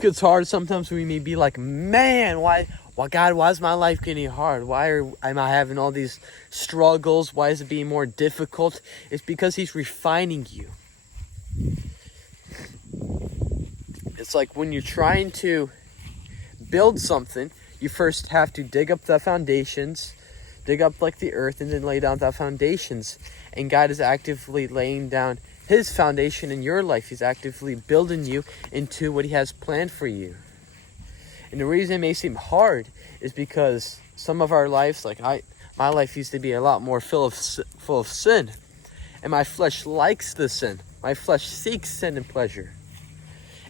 gets hard, sometimes we may be like, man, why God, why is my life getting hard? Am I having all these struggles? Why is it being more difficult? It's because he's refining you. It's like when you're trying to build something, you first have to dig up the foundations, dig up like the earth, and then lay down the foundations. And God is actively laying down his foundation in your life. He's actively building you into what he has planned for you. And the reason it may seem hard is because some of our lives, like my life used to be a lot more full of sin. And my flesh likes the sin. My flesh seeks sin and pleasure.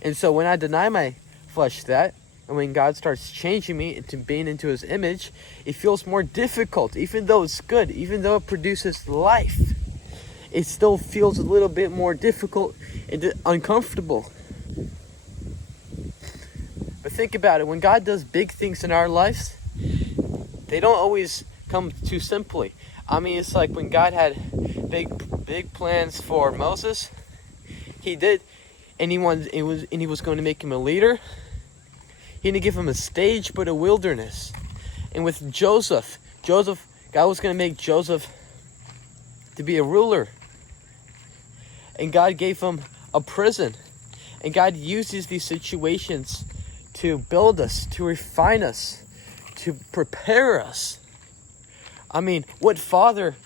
And so when I deny my flesh that, and when God starts changing me into being into his image, it feels more difficult. Even though it's good, even though it produces life, it still feels a little bit more difficult and uncomfortable. But think about it. When God does big things in our lives, they don't always come too simply. I mean, it's like when God had big plans for Moses, he did, and he was going to make him a leader. He didn't give him a stage, but a wilderness. And with Joseph, God was going to make Joseph to be a ruler. And God gave him a prison. And God uses these situations to build us, to refine us, to prepare us. I mean, what father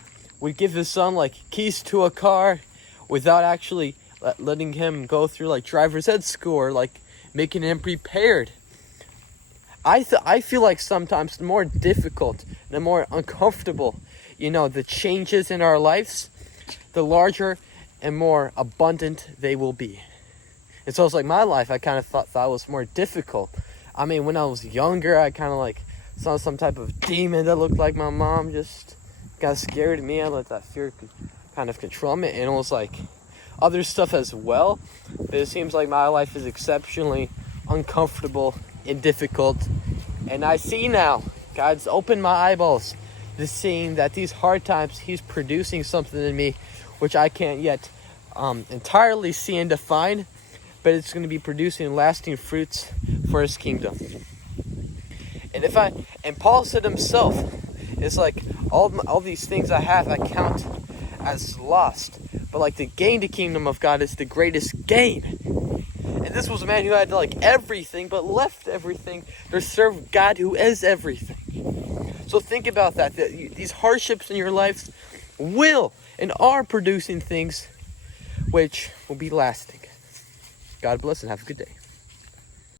would give his son like keys to a car without actually letting him go through like driver's ed school, or like making him prepared? I feel like sometimes the more difficult, the more uncomfortable, the changes in our lives, the larger and more abundant they will be. And so it's like my life, I kind of thought was more difficult. I mean, when I was younger, I kind of like saw some type of demon that looked like my mom, just got scared of me. I let that fear kind of control me. And it was like other stuff as well. But it seems like my life is exceptionally uncomfortable and difficult. And I see now, God's opened my eyeballs to seeing that these hard times, he's producing something in me which I can't yet entirely see and define, but it's going to be producing lasting fruits for his kingdom. And Paul said himself, it's like all these things I have, I count as lost, but like to gain the kingdom of God is the greatest gain. And this was a man who had like everything, but left everything to serve God who is everything. So think about that these hardships in your life will and are producing things which will be lasting. God bless and have a good day.